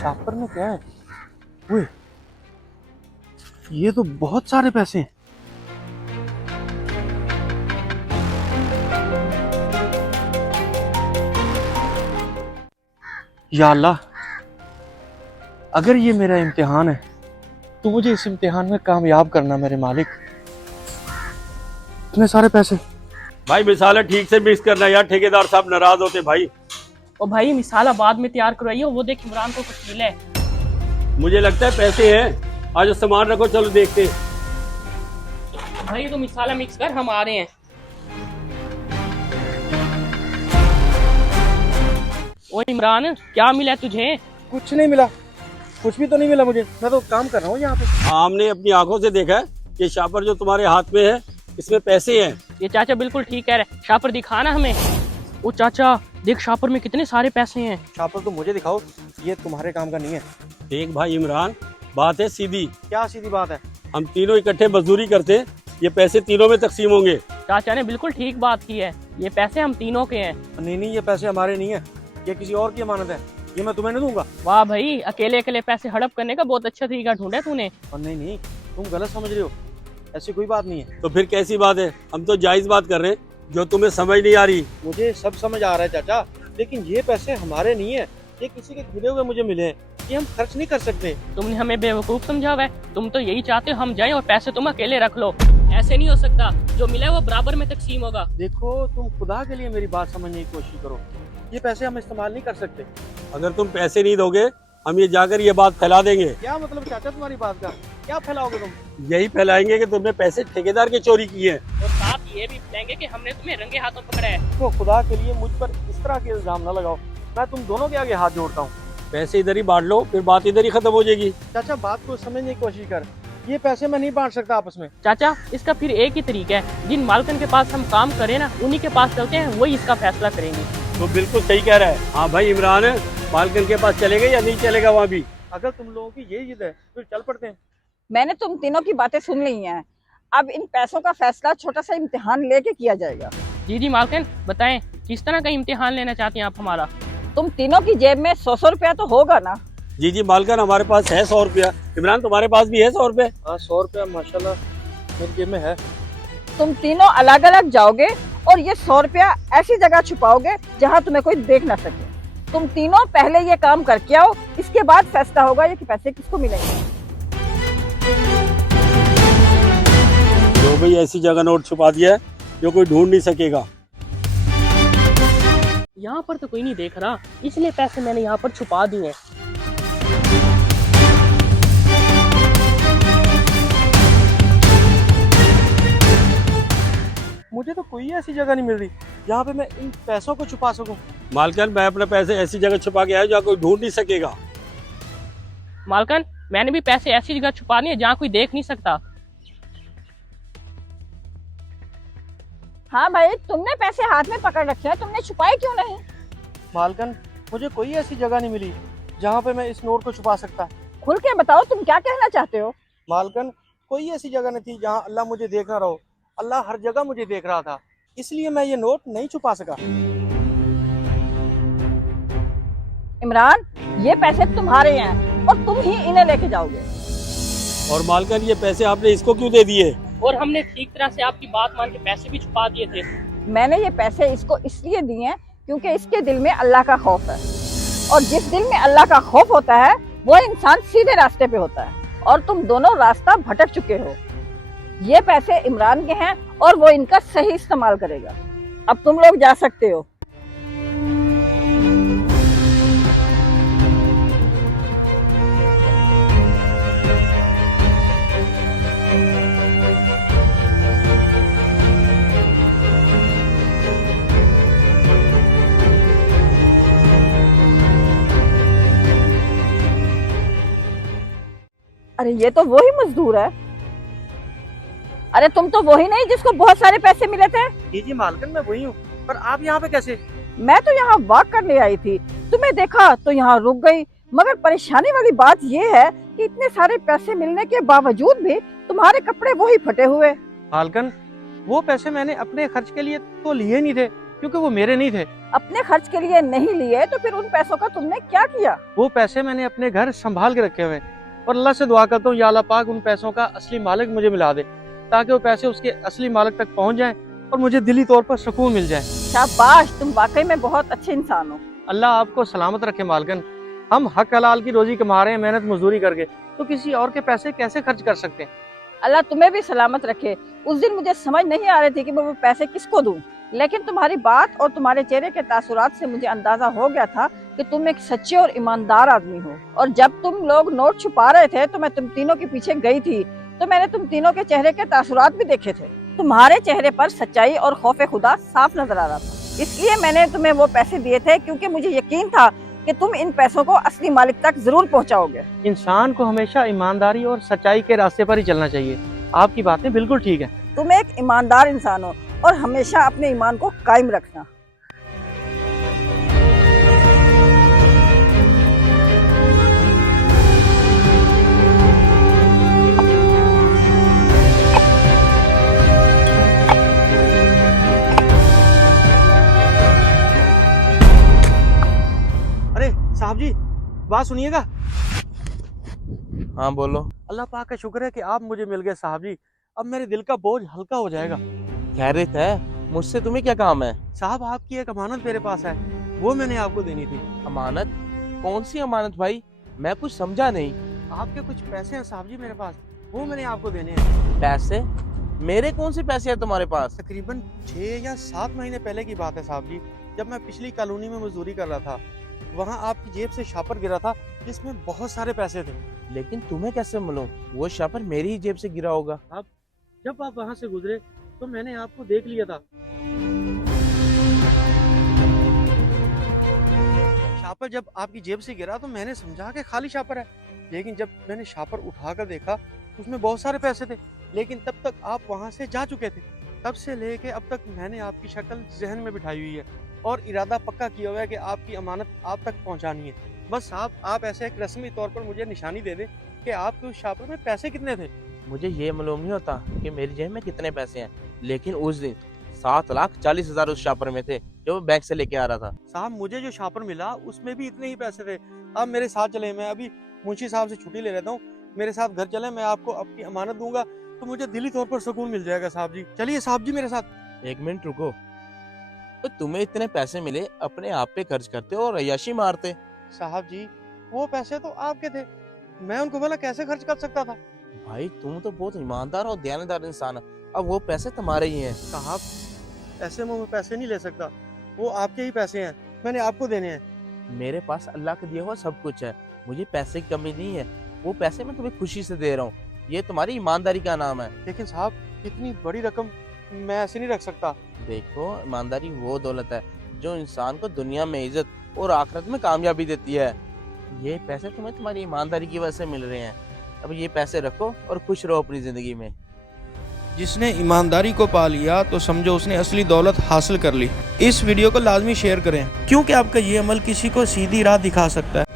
शापर में क्या है? ओए, ये तो बहुत सारे पैसे हैं। या अल्लाह, अगर ये मेरा इम्तिहान है तो मुझे इस इम्तिहान में कामयाब करना मेरे मालिक। इतने सारे पैसे। भाई मिसाला ठीक से मिक्स करना यार, ठेकेदार साहब नाराज होते भाई। और भाई मिसाला बाद में तैयार करवाइए, वो देख इमरान को कुछ मिला है। मुझे लगता है पैसे हैं। आज सामान रखो, चलो देखते हैं। भाई तो मिसाला मिक्स कर, हम आ रहे हैं। ओ इमरान, क्या मिला तुझे? कुछ नहीं मिला, कुछ भी तो नहीं मिला मुझे। मैं तो काम कर रहा हूँ यहाँ पे। हमने अपनी आंखों से देखा है कि शापर जो तुम्हारे हाथ में है इसमें पैसे हैं। ये चाचा बिल्कुल ठीक कह रहे। शापर दिखाना हमें। ओ चाचा देख, शापर में कितने सारे पैसे हैं। शापर तो मुझे दिखाओ, ये तुम्हारे काम का नहीं है। देख भाई इमरान, बात है सीधी। क्या सीधी बात है? हम तीनों इकट्ठे मजदूरी करते, ये पैसे तीनों में तकसीम होंगे। चाचा ने बिल्कुल ठीक बात की है, ये पैसे हम तीनों के हैं। नहीं नहीं, ये पैसे हमारे नहीं है, ये किसी और की अमानत है। ये मैं तुम्हें नहीं दूंगा। वाह भाई, अकेले अकेले पैसे हड़प करने का बहुत अच्छा तरीका ढूंढा तूने। और नहीं नहीं, तुम गलत समझ रहे हो, ऐसी कोई बात नहीं है। तो फिर कैसी बात है? हम तो जायज बात कर रहे हैं जो तुम्हें समझ नहीं आ रही। मुझे सब समझ आ रहा है चाचा, लेकिन ये पैसे हमारे नहीं है, ये किसी के गिरे हुए मुझे मिले हैं, ये हम खर्च नहीं कर सकते। तुमने हमें बेवकूफ समझा हुआ है। तुम तो यही चाहते हो हम जाएं और पैसे तुम अकेले रख लो। ऐसे नहीं हो सकता, जो मिला है वो बराबर में तकसीम होगा। देखो, तुम खुदा के लिए मेरी बात समझने की कोशिश करो, ये पैसे हम इस्तेमाल नहीं कर सकते। अगर तुम पैसे नहीं दोगे हम ये जाकर ये बात फैला देंगे। क्या मतलब चाचा तुम्हारी बात का? क्या फैलाओगे तुम? यही फैलाएंगे कि तुमने पैसे ठेकेदार के चोरी किए हैं। और साथ ये भी बताएंगे कि हमने तुम्हें रंगे हाथों पकड़ा है। तो खुदा के लिए मुझ पर इस तरह के इल्जाम न लगाओ, मैं तुम दोनों के आगे हाथ जोड़ता हूँ। पैसे इधर ही बांट लो, फिर बात इधर ही खत्म हो जाएगी। चाचा बात को समझने की कोशिश कर, ये पैसे मैं नहीं बांट सकता आपस में। चाचा इसका फिर एक ही तरीका है, जिन मालकन के पास हम काम करें ना, उन्हीं के पास चलते हैं, वही इसका फैसला करेंगे। तो बिल्कुल सही कह रहा है। हाँ भाई इमरान, मालकन के पास चलेगा या नहीं चलेगा वहाँ भी? अगर तुम लोगों की यही जिद है फिर चल पड़ते हैं। मैंने तुम तीनों की बातें सुन ली हैं। अब इन पैसों का फैसला छोटा सा इम्तिहान लेके किया जाएगा। जी जी मालकन, बताएं किस तरह का इम्तिहान लेना चाहती हैं आप हमारा? तुम तीनों की जेब में 100 रुपया तो होगा ना? जी जी मालकन, हमारे पास है 100 रुपया। इमरान तुम्हारे पास भी है 100 रुपये? हाँ 100 रुपया माशाल्लाह मेरी जेब में है। तुम तीनों अलग अलग जाओगे और ये 100 रुपया ऐसी जगह छुपाओगे जहाँ तुम्हें कोई देख ना सके। तुम तीनों पहले ये काम करके आओ, इसके बाद फैसला होगा ये कि पैसे किसको मिलेंगे। जो भाई ऐसी जगह नोट छुपा दिया है जो कोई ढूंढ नहीं सकेगा। यहाँ पर तो कोई नहीं देख रहा, इसलिए पैसे मैंने यहाँ पर छुपा दिए हैं। मुझे तो कोई ऐसी जगह नहीं मिल रही जहाँ पे मैं इन पैसों को छुपा सकूं। मालकन, मैं अपने पैसे ऐसी जगह छुपा के आया जहाँ कोई ढूंढ नहीं सकेगा। मालकन, मैंने भी पैसे ऐसी जगह छुपा दिए जहाँ कोई देख नहीं सकता। हाँ भाई, तुमने पैसे हाथ में पकड़ रखे हैं, तुमने छुपाए क्यों नहीं? मालकन, मुझे कोई ऐसी जगह नहीं मिली जहाँ पे मैं इस नोट को छुपा सकता। खुल के बताओ तुम क्या कहना चाहते हो? मालकन, कोई ऐसी जगह नहीं थी जहाँ अल्लाह मुझे देख ना रहो। अल्लाह हर जगह मुझे देख रहा था, इसलिए मैं ये नोट नहीं छुपा सका। इमरान, ये पैसे तुम्हारे हैं और तुम ही इन्हें लेके जाओगे। और मालकन, ये पैसे आपने इसको क्यों दे दिए? और हमने ठीक तरह से आपकी बात मान के पैसे भी छुपा दिए थे। मैंने ये पैसे इसको इसलिए दिए हैं क्योंकि इसके दिल में अल्लाह का खौफ है, और जिस दिल में अल्लाह का खौफ होता है वो इंसान सीधे रास्ते पे होता है, और तुम दोनों रास्ता भटक चुके हो। ये पैसे इमरान के हैं और वो इनका सही इस्तेमाल करेगा। अब तुम लोग जा सकते हो। अरे ये तो वही मजदूर है। अरे तुम तो वही नहीं जिसको बहुत सारे पैसे मिले थे? जी मालकन, मैं वही हूँ, पर आप यहाँ पे कैसे? मैं तो यहाँ वॉक करने आई थी, तुम्हें देखा तो यहाँ रुक गई। मगर परेशानी वाली बात ये है कि इतने सारे पैसे मिलने के बावजूद भी तुम्हारे कपड़े वही फटे हुए। मालकन, वो पैसे मैंने अपने खर्च के लिए तो लिए नहीं थे, क्योंकि वो मेरे नहीं थे। अपने खर्च के लिए नहीं लिए तो फिर उन पैसों का तुमने क्या किया? वो पैसे मैंने अपने घर संभाल के रखे हुए हैं और अल्लाह से दुआ करता हूँ या अल्लाह पाक उन पैसों का असली मालिक मुझे मिला दे, ताकि वो पैसे उसके असली मालिक तक पहुँच जाएं और मुझे दिली तौर पर सुकून मिल जाए। शाबाश, तुम वाकई में बहुत अच्छे इंसान हो। अल्लाह आपको सलामत रखे मालकन। हम हक हलाल की रोजी कमा रहे हैं मेहनत मजदूरी करके, तो किसी और के पैसे कैसे खर्च कर सकते हैं? अल्लाह तुम्हें भी सलामत रखे। उस दिन मुझे समझ नहीं आ रही थी कि मैं वो पैसे किसको दूं, लेकिन तुम्हारी बात और तुम्हारे चेहरे के तासुरात से मुझे अंदाजा हो गया था कि तुम एक सच्चे और ईमानदार आदमी हो। और जब तुम लोग नोट छुपा रहे थे तो मैं तुम तीनों के पीछे गई थी, तो मैंने तुम तीनों के चेहरे के तासुरात भी देखे थे। तुम्हारे चेहरे पर सच्चाई और खौफ खुदा साफ नजर आ रहा था, इसलिए मैंने तुम्हें वो पैसे दिए थे, क्योंकि मुझे यकीन था कि तुम इन पैसों को असली मालिक तक जरूर पहुंचाओगे। इंसान को हमेशा ईमानदारी और सच्चाई के रास्ते पर ही चलना चाहिए। आपकी बातें बिल्कुल ठीक है। तुम एक ईमानदार इंसान हो और हमेशा अपने ईमान को कायम रखना। अरे साहब जी, बात सुनिएगा। हाँ बोलो। अल्लाह पाक का शुक्र है कि आप मुझे मिल गए साहब जी। अब मेरे दिल का बोझ हल्का हो जाएगा। खैरियत है? मुझसे तुम्हें क्या काम है? साहब आपकी एक अमानत मेरे पास है, वो मैंने आपको देनी थी। अमानत? कौन सी अमानत भाई? मैं कुछ समझा नहीं। आपके कुछ पैसे हैं साहब जी मेरे पास, वो मैंने आपको देने हैं। पैसे? मेरे कौन से पैसे हैं तुम्हारे पास? तकरीबन 6 या 7 महीने पहले की बात है साहब जी, जब मैं पिछली कॉलोनी में मजदूरी कर रहा था। वहाँ आपकी जेब से शापर गिरा था जिसमें बहुत सारे पैसे थे। लेकिन तुम्हें कैसे मालूम? वो शापर मेरी ही जेब से गिरा होगा। जब आप वहाँ से गुजरे तो मैंने आपको देख लिया था। शापर जब आपकी जेब से गिरा तो मैंने समझा कि खाली शापर है, लेकिन जब मैंने शापर उठाकर देखा तो उसमें बहुत सारे पैसे थे। लेकिन तब तक आप वहाँ से जा चुके थे। तब से लेके अब तक मैंने आपकी शक्ल जहन में बिठाई हुई है और इरादा पक्का किया हुआ है कि आपकी अमानत आप तक पहुँचानी है। बस साहब आप ऐसे एक रस्मी तौर पर मुझे निशानी दे दें कि आपके उस शापर में पैसे कितने थे। मुझे ये मालूम नहीं होता कि मेरी जेब में कितने पैसे हैं, लेकिन उस दिन 7,40,000 उस शापर में थे जो मैं बैंक से लेके आ रहा था। साहब मुझे जो शापर मिला उसमें भी इतने ही पैसे थे। आप मेरे साथ चले, मैं अभी मुंशी साहब से छुट्टी ले लेता हूँ, मेरे साथ घर चले, मैं आपको अपनी अमानत दूंगा तो मुझे दिली तौर पर सुकून मिल जाएगा। साहब जी चलिए साहब जी मेरे साथ। एक मिनट रुको। तो तुम्हें इतने पैसे मिले, अपने आप पे खर्च करते और अय्याशी मारते। साहब जी वो पैसे तो आपके थे, मैं उनको भला कैसे खर्च कर सकता था? भाई तुम तो बहुत ईमानदार और दयानदार इंसान है। अब वो पैसे तुम्हारे ही हैं। साहब ऐसे में मैं पैसे नहीं ले सकता, वो आपके ही पैसे हैं, मैंने आपको देने हैं। मेरे पास अल्लाह का दिया हुआ सब कुछ है, मुझे पैसे की कमी नहीं है। वो पैसे मैं तुम्हें खुशी से दे रहा हूँ, ये तुम्हारी ईमानदारी का नाम है। लेकिन साहब इतनी बड़ी रकम मैं ऐसे नहीं रख सकता। देखो, ईमानदारी वो दौलत है जो इंसान को दुनिया में इज्जत और आखिरत में कामयाबी देती है। ये पैसे तुम्हें तुम्हारी ईमानदारी की वजह से मिल रहे हैं। अब ये पैसे रखो और खुश रहो अपनी जिंदगी में। जिसने ईमानदारी को पा लिया तो समझो उसने असली दौलत हासिल कर ली। इस वीडियो को लाजमी शेयर करें, क्योंकि आपका ये अमल किसी को सीधी राह दिखा सकता है।